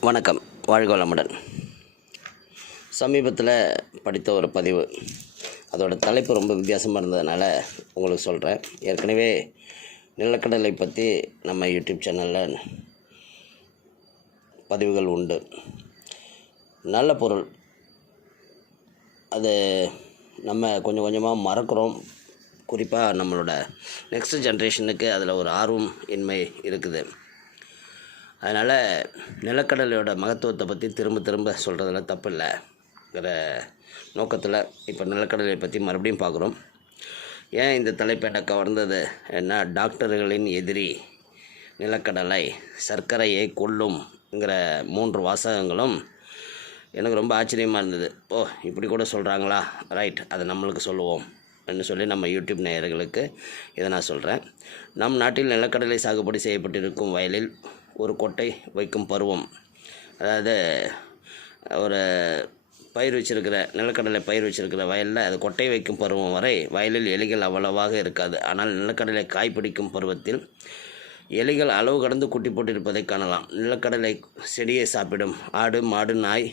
வணக்கம். வாழ்க வளமுடன். சமீபத்தில் படித்த ஒரு பதிவு. அதோடய தலைப்பு ரொம்ப வித்தியாசமாக இருந்ததுனால உங்களுக்கு சொல்கிறேன் ஏற்கனவே நிலக்கடலை பற்றி நம்ம யூடியூப் சேனலில் பதிவுகள் உண்டு. நல்ல பொருள். அது நம்ம கொஞ்சம் கொஞ்சமாக மறக்கிறோம். குறிப்பாக நம்மளோட நெக்ஸ்ட் ஜென்ரேஷனுக்கு அதில் ஒரு ஆர்வம் இன்மை இருக்குது. அதனால் நிலக்கடலையோட மகத்துவத்தை பற்றி திரும்ப திரும்ப சொல்கிறதுல தப்பு இல்லைங்கிற நோக்கத்தில் இப்போ நிலக்கடலை பற்றி மறுபடியும் பார்க்குறோம். ஏன் இந்த தலைப்பு எனக்கு கவர்ந்தது? என்ன? டாக்டர்களின் எதிரி நிலக்கடலை சர்க்கரையை கொல்லும்ங்கிற மூன்று வாசகங்களும் எனக்கு ரொம்ப ஆச்சரியமாக இருந்தது. ஓ இப்படி கூட சொல்கிறாங்களா ரைட் அதை நம்மளுக்கு சொல்லுவோம் அப்படின்னு சொல்லி நம்ம யூடியூப் நேயர்களுக்கு இதை நான் சொல்கிறேன் நம் நாட்டில் நிலக்கடலை சாகுபடி செய்யப்பட்டிருக்கும் வயலில் ஒரு கொட்டை வைக்கும் பருவம். அதாவது ஒரு பயிர் வச்சிருக்கிற நிலக்கடலை பயிர் வச்சிருக்கிற வயலில் அது கொட்டை வைக்கும் பருவம் வரை வயலில் எலிகள் அவ்வளவாக இருக்காது. ஆனால் நிலக்கடலை காய் பிடிக்கும் பருவத்தில் எலிகள் அளவு கடந்து குட்டி போட்டிருப்பதை காணலாம். நிலக்கடலை செடியை சாப்பிடும் ஆடு மாடு நாய்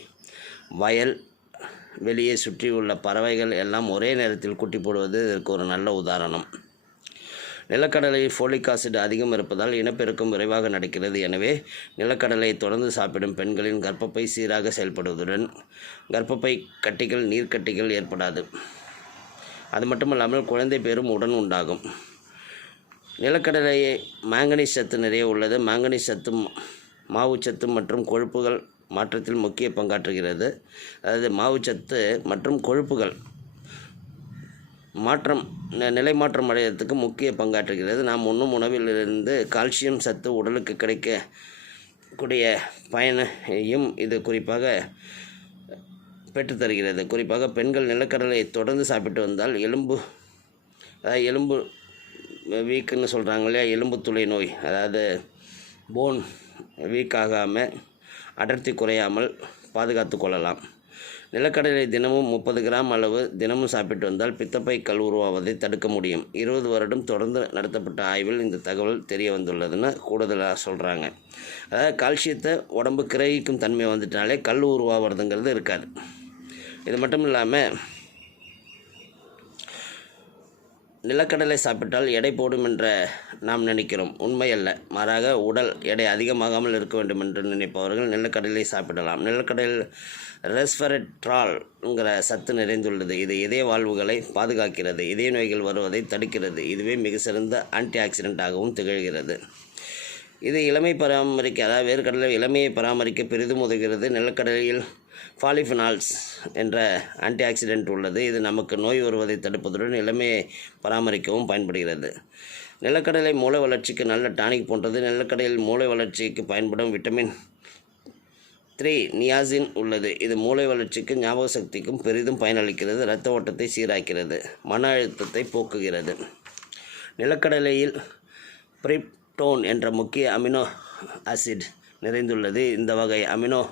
வயல் வெளியே சுற்றியுள்ள பறவைகள் எல்லாம் ஒரே நேரத்தில் குட்டி போடுவது இதற்கு ஒரு நல்ல உதாரணம். நிலக்கடலையில் ஃபோலிக் ஆசிட் அதிகம் இருப்பதால் இனப்பெருக்கம் விரைவாக நடக்கிறது. எனவே நிலக்கடலை தொடர்ந்து சாப்பிடும் பெண்களின் கர்ப்பப்பை சீராக செயல்படுவதுடன் கர்ப்பப்பை கட்டிகள் நீர்க்கட்டிகள் ஏற்படாது. அது மட்டுமல்லாமல் குழந்தை பேரும் உடன் உண்டாகும். நிலக்கடலையை மாங்கனீஸ் சத்து நிறைய உள்ளது. மாங்கனீஸ் சத்து மாவுச்சத்து மற்றும் கொழுப்புகள் மாற்றத்தில் முக்கிய பங்காற்றுகிறது. அதாவது மாவுச்சத்து மற்றும் கொழுப்புகள் மாற்றம் நிலை மாற்றம் அடையிறதுக்கு முக்கிய பங்காற்றுகிறது. நாம் உண்ணும் உணவிலிருந்து கால்சியம் சத்து உடலுக்கு கிடைக்கக்கூடிய பயனையும் இது குறிப்பாக பெற்றுத்தருகிறது குறிப்பாக பெண்கள் நிலக்கடலை தொடர்ந்து சாப்பிட்டு வந்தால் எலும்பு அதாவது எலும்பு வீக்குன்னு சொல்கிறாங்க இல்லையா? எலும்பு துளை நோய் அதாவது போன் வீக்காகாமல் அடர்த்தி குறையாமல் பாதுகாத்து கொள்ளலாம். நிலக்கடலை தினமும் முப்பது கிராம் அளவு தினமும் சாப்பிட்டு வந்தால் பித்தப்பை கல் உருவாவதை தடுக்க முடியும். இருபது வருடம் தொடர்ந்து நடத்தப்பட்ட ஆய்வில் இந்த தகவல் தெரிய வந்துள்ளதுன்னு கூடுதலாக சொல்கிறாங்க அதாவது கால்சியத்தை உடம்பு கிரகிக்கும் தன்மை வந்துட்டாலே கல் உருவாகிறதுங்கிறது இருக்காது. இது மட்டும் இல்லாமல் நிலக்கடலை சாப்பிட்டால் எடை போடும் என்ற நாம் நினைக்கிறோம். உண்மை அல்ல மாறாக உடல் எடை அதிகமாகாமல் இருக்க வேண்டும் என்று நினைப்பவர்கள் நிலக்கடலை சாப்பிடலாம். நிலக்கடலில் ரெஸ்வரெட்ரால்ங்கிற சத்து நிறைந்துள்ளது. இது இதய வாழ்வுகளை பாதுகாக்கிறது. இதய நோய்கள் வருவதை தடுக்கிறது. இதுவே மிக சிறந்த ஆன்டி ஆக்சிடென்ட்டாகவும் திகழ்கிறது. இது இளமை பராமரிக்க அதாவது வேர்க்கடலை இளமையை பராமரிக்க பெரிதும் உதவுகிறது. நிலக்கடலையில் ஃபாலிஃபினால்ஸ் என்ற ஆன்டிஆக்சிடென்ட் உள்ளது. இது நமக்கு நோய் வருவதை தடுப்பதுடன் இளமையை பராமரிக்கவும் பயன்படுகிறது. நிலக்கடலை மூளை வளர்ச்சிக்கு நல்ல டானிக் போன்றது. நிலக்கடலையில் மூளை வளர்ச்சிக்கு பயன்படும் விட்டமின் த்ரீ நியாசின் உள்ளது. இது மூளை வளர்ச்சிக்கு ஞாபக சக்திக்கும் பெரிதும் பயனளிக்கிறது. இரத்த ஓட்டத்தை சீராக்கிறது. மன அழுத்தத்தை போக்குகிறது. நிலக்கடலையில் டோன் என்ற முக்கிய அமினோ ஆசிட் நிறைந்துள்ளது. இந்த வகை அமினோ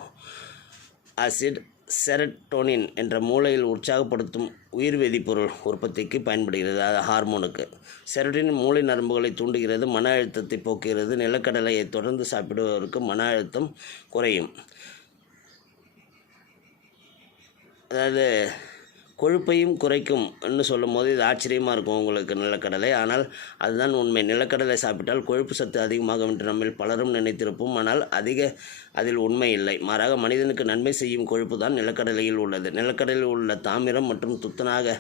ஆசிட் செரட்டோனின் என்ற மூளையில் உற்சாகப்படுத்தும் உயிர் வேதிப்பொருள் உற்பத்திக்கு பயன்படுகிறது. அது ஹார்மோனுக்கு. செரட்டின் மூளை நரம்புகளை தூண்டுகிறது மன அழுத்தத்தை போக்குகிறது நிலக்கடலையை தொடர்ந்து சாப்பிடுவதற்கு மன அழுத்தம் குறையும். அதாவது கொழுப்பையும் குறைக்கும் என்று சொல்லும் போது இது ஆச்சரியமாக இருக்கும் உங்களுக்கு நிலக்கடலை. ஆனால் அதுதான் உண்மை. நிலக்கடலை சாப்பிட்டால் கொழுப்பு சத்து அதிகமாகும் என்று நம்மில் பலரும் நினைத்திருப்போம். ஆனால் அதிக அதில் உண்மை இல்லை. மாறாக மனிதனுக்கு நன்மை செய்யும் கொழுப்பு தான் நிலக்கடலையில் உள்ளது. நிலக்கடலில் உள்ள தாமிரம் மற்றும் துத்தநாக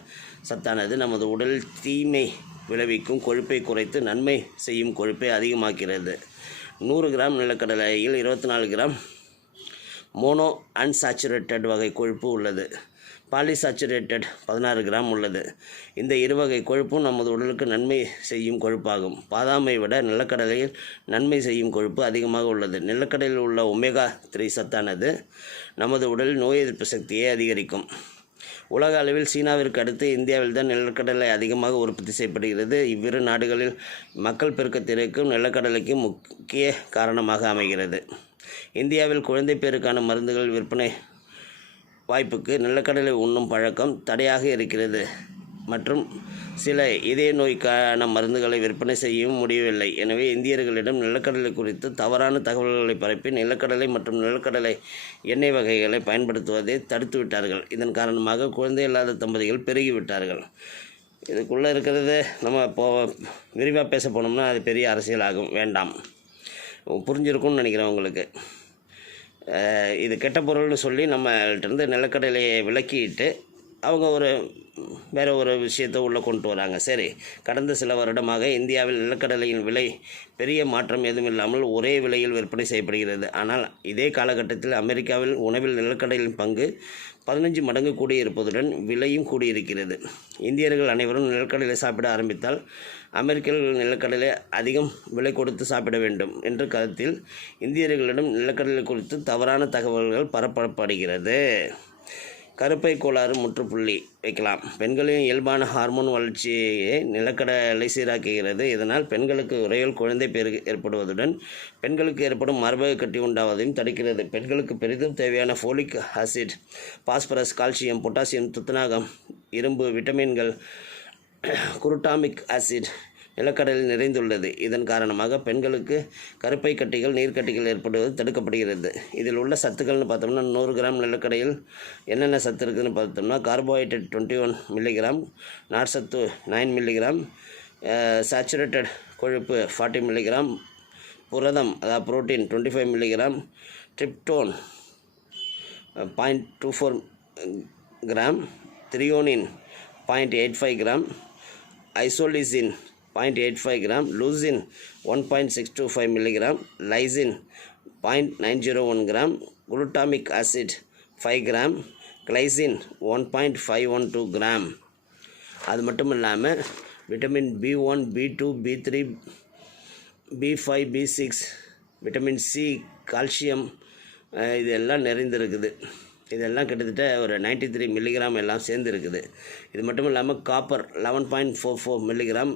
சத்தானது நமது உடலில் தீமை விளைவிக்கும் கொழுப்பை குறைத்து நன்மை செய்யும் கொழுப்பை அதிகமாக்கிறது. நூறு கிராம் நிலக்கடலையில் இருபத்தி நாலு கிராம் மோனோ அன்சாச்சுரேட்டட் வகை கொழுப்பு உள்ளது. பாலிசாச்சுரேட்டட் பதினாறு கிராம் உள்ளது. இந்த இருவகை கொழுப்பும் நமது உடலுக்கு நன்மை செய்யும் கொழுப்பாகும். பாதாமை விட நிலக்கடலையில் நன்மை செய்யும் கொழுப்பு அதிகமாக உள்ளது. நிலக்கடலையில் உள்ள ஒமேகா த்ரீ சத்தானது நமது உடலில் நோய் எதிர்ப்பு சக்தியை அதிகரிக்கும். உலக அளவில் சீனாவிற்கு அடுத்து இந்தியாவில் தான் நிலக்கடலை அதிகமாக உற்பத்தி செய்யப்படுகிறது. இவ்விரு நாடுகளில் மக்கள் பெருக்கத்திற்கும் நிலக்கடலைக்கும் முக்கிய காரணமாக அமைகிறது. இந்தியாவில் குழந்தை பேருக்கான மருந்துகள் விற்பனை வாய்ப்புக்கு நிலக்கடலை உண்ணும் பழக்கம் தடையாக இருக்கிறது. மற்றும் சில இதய நோய்க்கான மருந்துகளை விற்பனை செய்யவும் முடியவில்லை. எனவே இந்தியர்களிடம் நிலக்கடலை குறித்து தவறான தகவல்களை பரப்பி நிலக்கடலை மற்றும் நிலக்கடலை எண்ணெய் வகைகளை பயன்படுத்துவதை தடுத்து விட்டார்கள். இதன் காரணமாக குழந்தை இல்லாத தம்பதிகள் பெருகிவிட்டார்கள் இதுக்குள்ளே இருக்கிறது நம்ம இப்போ விரிவாக பேச போனோம்னா அது பெரிய அரசியலாகும். வேண்டாம். புரிஞ்சிருக்கும்னு நினைக்கிறேன் உங்களுக்கு. இது கெட்ட பொருள்னு சொல்லி நம்மள்கிட்ட நிலக்கடலையை விலக்கிட்டு அவங்க ஒரு வேற ஒரு விஷயத்தை உள்ளே கொண்டு வராங்க. சரி கடந்த சில வருடமாக இந்தியாவில் நிலக்கடலையின் விலை பெரிய மாற்றம் எதுவும் இல்லாமல் ஒரே விலையில் விற்பனை செய்யப்படுகிறது. ஆனால் இதே காலகட்டத்தில் அமெரிக்காவில் உணவில் நிலக்கடலின் பங்கு பதினஞ்சு மடங்கு கூடியிருப்பதுடன் விலையும் கூடியிருக்கிறது. இந்தியர்கள் அனைவரும் நிலக்கடலை சாப்பிட ஆரம்பித்தால் அமெரிக்கர்கள் நிலக்கடலை அதிகம் விலை கொடுத்து சாப்பிட வேண்டும் என்ற கருத்தில் இந்தியர்களிடம் நிலக்கடலை குறித்து தவறான தகவல்கள் பரப்பப்படுகிறது. கருப்பை கோளாறு முற்றுப்புள்ளி வைக்கலாம். பெண்களின் இயல்பான ஹார்மோன் வளர்ச்சியை நிலக்கடலை சீராக்குகிறது. இதனால் பெண்களுக்கு உரையில் குழந்தை பெரு ஏற்படுவதுடன் பெண்களுக்கு ஏற்படும் மரபக கட்டி உண்டாவதையும் தடுக்கிறது. பெண்களுக்கு பெரிதும் தேவையான folic acid phosphorus calcium potassium துத்தநாகம் இரும்பு விட்டமின்கள் குருட்டாமிக் ஆசிட் நிலக்கடலில் நிறைந்துள்ளது. இதன் காரணமாக பெண்களுக்கு கருப்பை கட்டிகள் நீர்க்கட்டிகள் ஏற்படுவது தடுக்கப்படுகிறது. இதில் உள்ள சத்துக்கள்னு பார்த்தோம்னா நூறு கிராம் நிலக்கடையில் என்னென்ன சத்து இருக்குதுன்னு பார்த்தோம்னா கார்போஹைட்ரேட் டுவெண்ட்டி ஒன் மில்லிகிராம் நார்சத்து நைன் மில்லிகிராம் சேச்சுரேட்டட் கொழுப்பு ஃபார்ட்டி மில்லிகிராம் புரதம் அதாவது protein twenty five milligram tryptophan point two four gram threonine point eight five gram isoleucine point eight five gram leucine one point six two five milligram lysine point nine zero one gram glutamic acid five gram glycine one point five one two gram. அது மட்டும் இல்லாமல் vitamin B one B two B three B five B six vitamin C calcium இதெல்லாம் இது எல்லாம் நிறைந்திருக்குது. இதெல்லாம் கிட்டத்தட்ட ஒரு 93 three milligram எல்லாம் சேர்ந்துருக்குது. இது மட்டும் இல்லாமல் copper eleven point four four milligram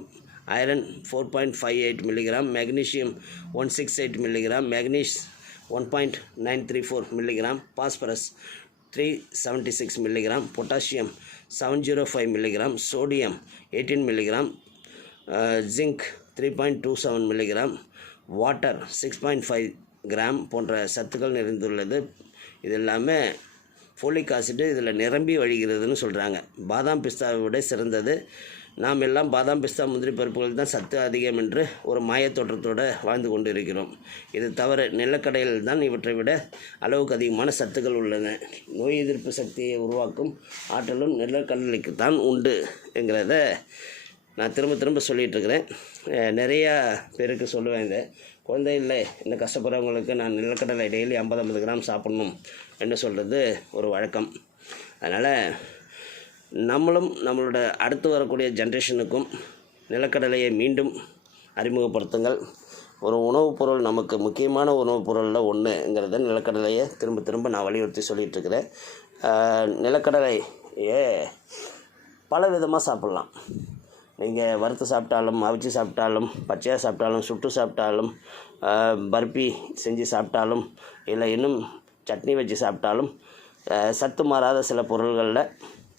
iron four point five eight milligram magnesium one six eight milligram manganese one point nine three four milligram phosphorus three seventy six milligram potassium seven zero five milligram sodium eighteen milligram zinc three point two seven milligram water six point five gram போன்ற சத்துக்கள் நிறைந்துள்ளது. இது எல்லாமே folic acid இதில் நிரம்பி வழிகிறதுன்னு சொல்கிறாங்க பாதாம் பிஸ்தாவை விட சிறந்தது. நாம் எல்லாம் பாதாம் பிஸ்தா முந்திரி பருப்புகள் தான் சத்து அதிகம் என்று ஒரு மாயத் தோற்றத்தோடு வாழ்ந்து கொண்டு இருக்கிறோம் இது தவிர நிலக்கடையில் தான் இவற்றை விட அளவுக்கு அதிகமான சத்துக்கள் உள்ளன. நோய் எதிர்ப்பு சக்தியை உருவாக்கும் ஆற்றலும் நிலக்கடலைக்கு தான் உண்டு என்கிறத நான் திரும்ப திரும்ப சொல்லிகிட்டு இருக்கிறேன் நிறையா பேருக்கு சொல்லுவேன் இதை. குழந்தை இல்லை இந்த கஷ்டப்படுறவங்களுக்கு நான் நிலக்கடலை டெய்லி ஐம்பது ஐம்பது கிராம் சாப்பிட்ணும் என்று சொல்கிறது ஒரு வழக்கம். அதனால் நம்மளும் நம்மளோட அடுத்து வரக்கூடிய ஜென்ரேஷனுக்கும் நிலக்கடலையை மீண்டும் அறிமுகப்படுத்துங்கள். ஒரு உணவுப் பொருள் நமக்கு முக்கியமான உணவுப் பொருளில் ஒன்றுங்கிறத நிலக்கடலையை திரும்ப திரும்ப நான் வலியுறுத்தி சொல்லிகிட்டு இருக்கிறேன் நிலக்கடலையே பல விதமாக சாப்பிட்லாம். நீங்கள் வறுத்து சாப்பிட்டாலும் அவிச்சு சாப்பிட்டாலும் பச்சையாக சாப்பிட்டாலும் சுட்டு சாப்பிட்டாலும் பர்பி செஞ்சு சாப்பிட்டாலும் இல்லை இன்னும் சட்னி வச்சு சாப்பிட்டாலும் சத்து மாறாத சில பொருள்களில்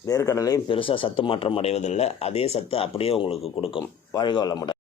வேர்க்கடலையும் பெருசாக சத்து மாற்றம் அடைவதில்லை. அதே சத்து அப்படியே உங்களுக்கு கொடுக்கும். வாழ்க வளமுடன்.